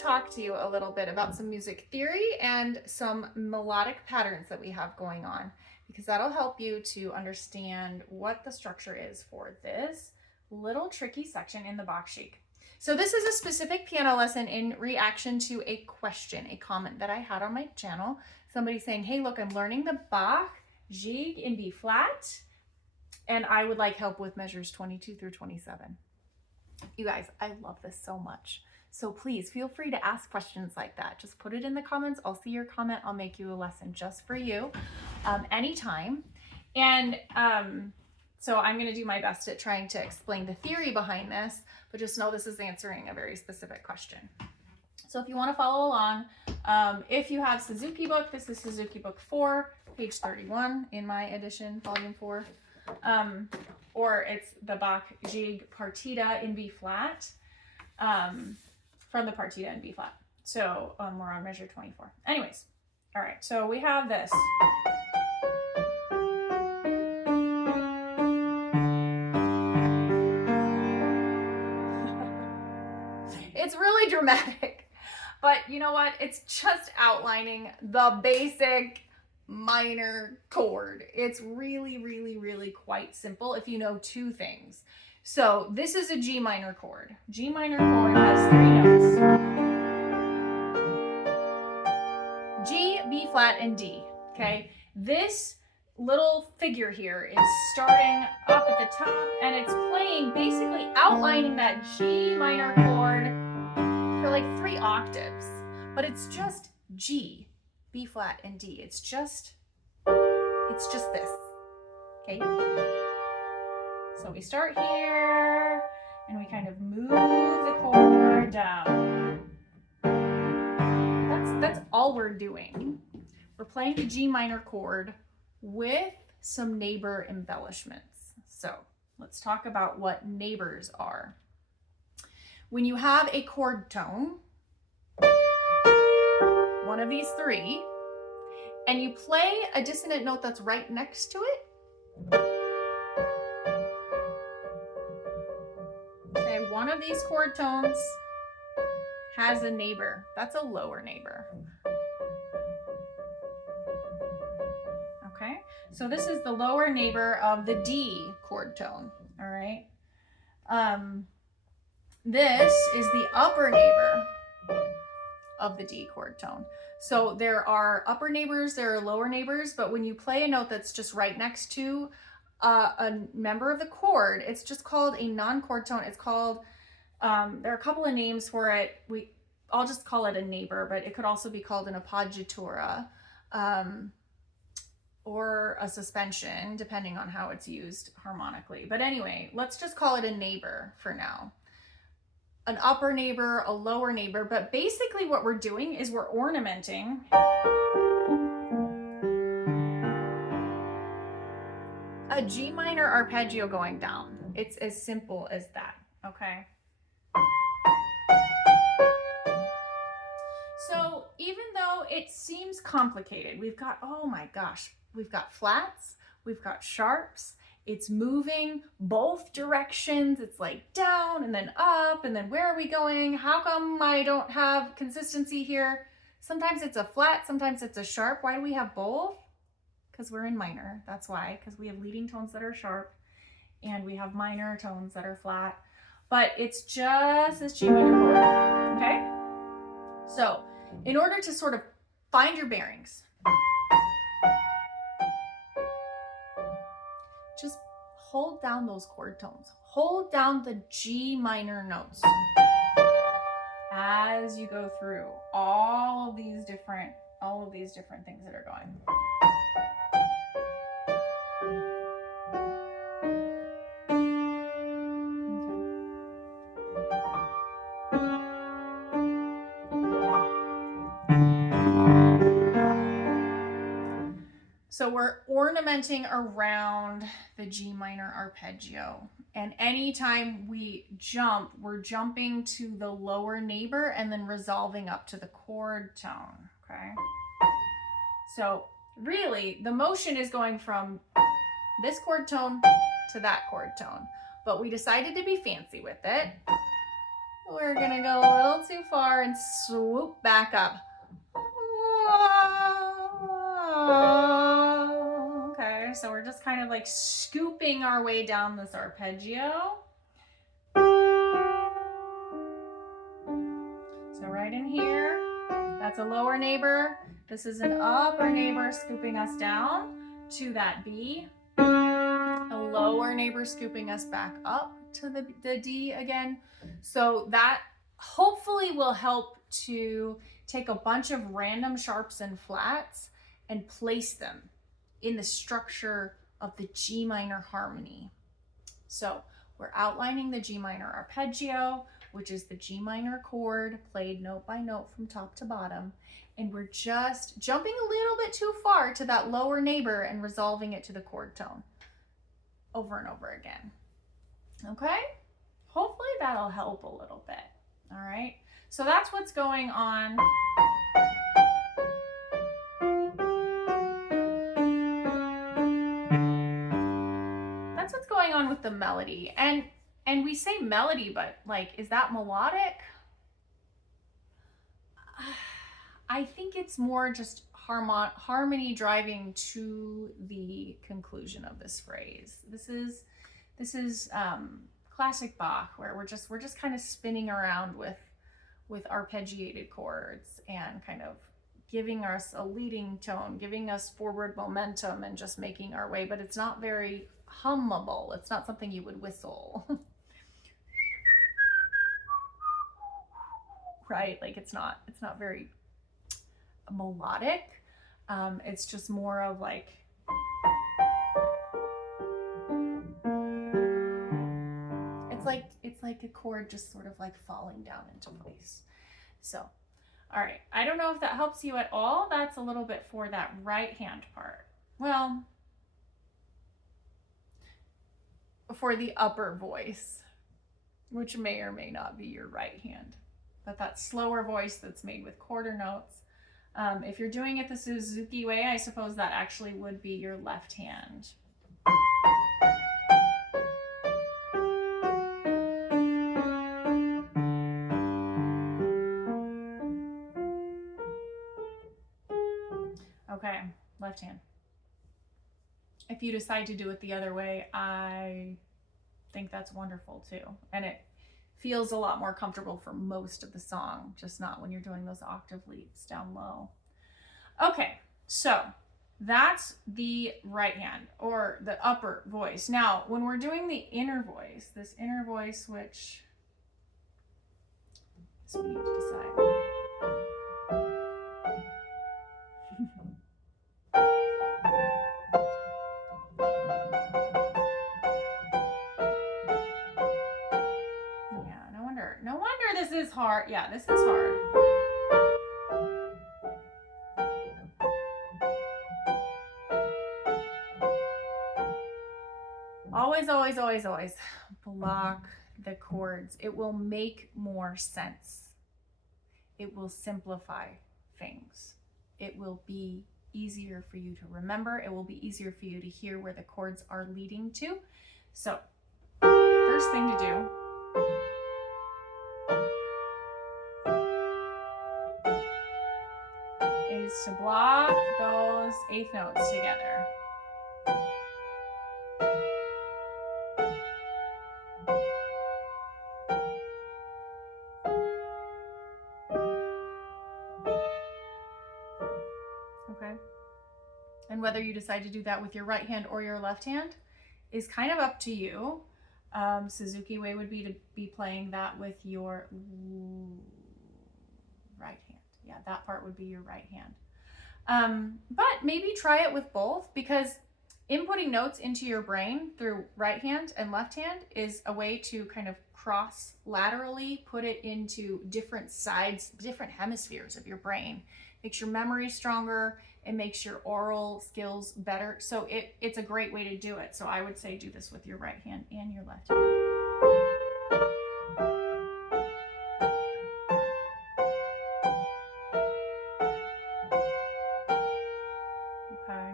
to talk to you a little bit about some music theory and some melodic patterns that we have going on, because that'll help you to understand what the structure is for this little tricky section in the Bach Gigue. So this is a specific piano lesson in reaction to a question, a comment that I had on my channel. Somebody saying, hey, look, I'm learning the Bach Gigue in B flat, and I would like help with measures 22 through 27. You guys, I love this so much. So please feel free to ask questions like that. Just put it in the comments. I'll see your comment. I'll make you a lesson just for you anytime. And so I'm going to do my best at trying to explain the theory behind this, but just know this is answering a very specific question. So if you want to follow along, if you have Suzuki book, this is Suzuki book 4, page 31 in my edition, volume 4. Or it's the Bach Gigue Partita in B flat, from the Partita in B flat. So we're on measure 24. Anyways, all right, so we have this. It's really dramatic, but you know what? It's just outlining the basic minor chord. It's really, really, really quite simple if you know two things. So this is a G minor chord. G minor chord has 3 notes. G, B flat, and D, okay? This little figure here is starting up at the top, and it's playing, basically outlining that G minor chord for like 3 octaves, but it's just G, B flat, and D. It's just this, okay? So we start here, and we kind of move the chord down. That's all we're doing. We're playing the G minor chord with some neighbor embellishments. So let's talk about what neighbors are. When you have a chord tone, one of these 3, and you play a dissonant note that's right next to it, okay, one of these chord tones has a neighbor. That's a lower neighbor. Okay, so this is the lower neighbor of the D chord tone, all right? This is the upper neighbor of the D chord tone. So there are upper neighbors, there are lower neighbors, but when you play a note that's just right next to a member of the chord, it's just called a non-chord tone. It's called, there are a couple of names for it. I'll just call it a neighbor, but it could also be called an appoggiatura, or a suspension, depending on how it's used harmonically. But anyway, let's just call it a neighbor for now. An upper neighbor, a lower neighbor, but basically what we're doing is we're ornamenting a G minor arpeggio going down. It's as simple as that, okay? So even though it seems complicated, we've got, oh my gosh, we've got flats, we've got sharps, it's moving both directions. It's like down and then up, and then where are we going? How come I don't have consistency here? Sometimes it's a flat, sometimes it's a sharp. Why do we have both? Because we're in minor. That's why, because we have leading tones that are sharp and we have minor tones that are flat, but it's just this G minor chord, okay? So in order to sort of find your bearings, just hold down those chord tones. Hold down the G minor notes as you go through all of these different things that are going. So we're ornamenting around the G minor arpeggio. And anytime we jump, we're jumping to the lower neighbor and then resolving up to the chord tone, okay? So really, the motion is going from this chord tone to that chord tone. But we decided to be fancy with it. We're gonna go a little too far and swoop back up. Okay, so we're just kind of like scooping our way down this arpeggio. So right in here, that's a lower neighbor. This is an upper neighbor scooping us down to that B. A lower neighbor scooping us back up to the D again. So that hopefully will help to take a bunch of random sharps and flats and place them in the structure of the G minor harmony. So we're outlining the G minor arpeggio, which is the G minor chord played note by note from top to bottom. And we're just jumping a little bit too far to that lower neighbor and resolving it to the chord tone over and over again. Okay? Hopefully that'll help a little bit. All right? So that's what's going on. That's what's going on with the melody. And we say melody, but like, is that melodic? I think it's more just harmony driving to the conclusion of this phrase. This is classic Bach, where we're just kind of spinning around with arpeggiated chords and kind of giving us a leading tone, giving us forward momentum, and just making our way. But it's not very hummable. It's not something you would whistle. Right? Like it's not very melodic. It's just more of like it's like a chord just sort of like falling down into place. So, all right. I don't know if that helps you at all. That's a little bit for that right hand part. Well, for the upper voice, which may or may not be your right hand, but that slower voice that's made with quarter notes. If you're doing it the Suzuki way, I suppose that actually would be your left hand. Okay, left hand. If you decide to do it the other way, I think that's wonderful too. And it feels a lot more comfortable for most of the song, just not when you're doing those octave leaps down low. Okay, so that's the right hand or the upper voice. Now, when we're doing the inner voice, this inner voice, which we need to decide. No wonder this is hard. Yeah, this is hard. Always block the chords. It will make more sense. It will simplify things. It will be easier for you to remember. It will be easier for you to hear where the chords are leading to. So, first thing to do is to block those eighth notes together. Okay. And whether you decide to do that with your right hand or your left hand is kind of up to you. Suzuki way would be to be playing that with your right hand. Yeah, that part would be your right hand. But maybe try it with both, because inputting notes into your brain through right hand and left hand is a way to kind of cross laterally put it into different sides, different hemispheres of your brain. Makes your memory stronger. It makes your oral skills better. So it's a great way to do it. So I would say do this with your right hand and your left hand. Okay.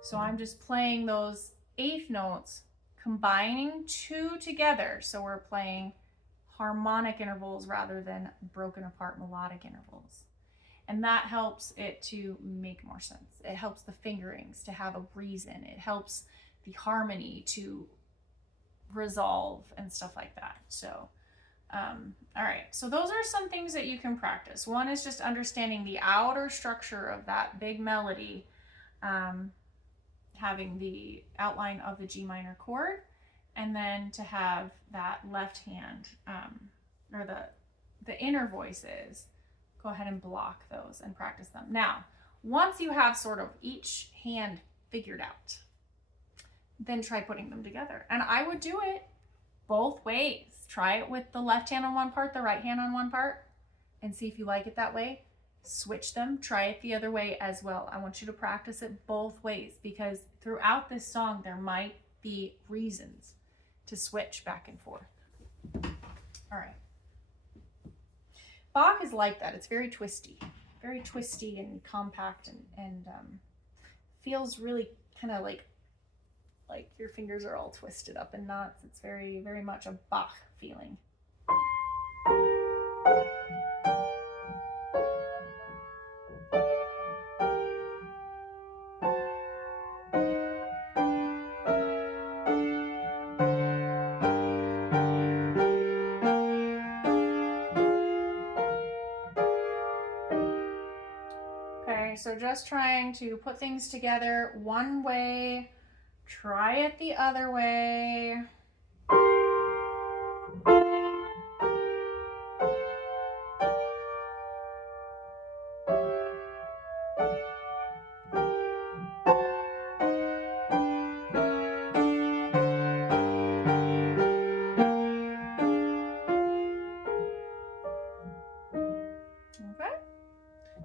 So I'm just playing those eighth notes combining two together. So we're playing harmonic intervals rather than broken apart melodic intervals. And that helps it to make more sense. It helps the fingerings to have a reason. It helps the harmony to resolve and stuff like that. So, all right. So those are some things that you can practice. One is just understanding the outer structure of that big melody, having the outline of the G minor chord, and then to have that left hand, or the inner voices, go ahead and block those and practice them. Now, once you have sort of each hand figured out, then try putting them together. And I would do it both ways. Try it with the left hand on one part, the right hand on one part, and see if you like it that way. Switch them, try it the other way as well. I want you to practice it both ways, because throughout this song, there might be reasons to switch back and forth. All right. Bach is like that. It's very twisty and compact, and feels really kind of like your fingers are all twisted up in knots. It's very, very much a Bach feeling. Okay, so just trying to put things together one way, try it the other way.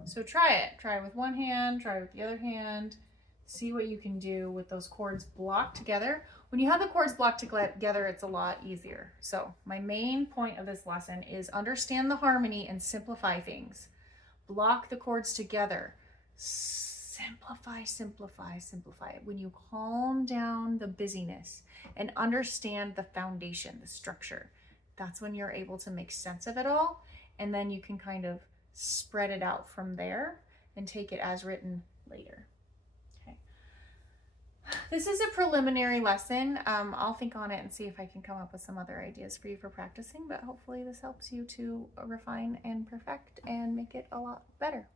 So try it. Try it with one hand, try it with the other hand. See what you can do with those chords blocked together. When you have the chords blocked together, it's a lot easier. So my main point of this lesson is understand the harmony and simplify things. Block the chords together. Simplify, simplify, simplify. When you calm down the busyness and understand the foundation, the structure, that's when you're able to make sense of it all. And then you can kind of spread it out from there and take it as written later. Okay. This is a preliminary lesson. I'll think on it and see if I can come up with some other ideas for you for practicing, but hopefully this helps you to refine and perfect and make it a lot better.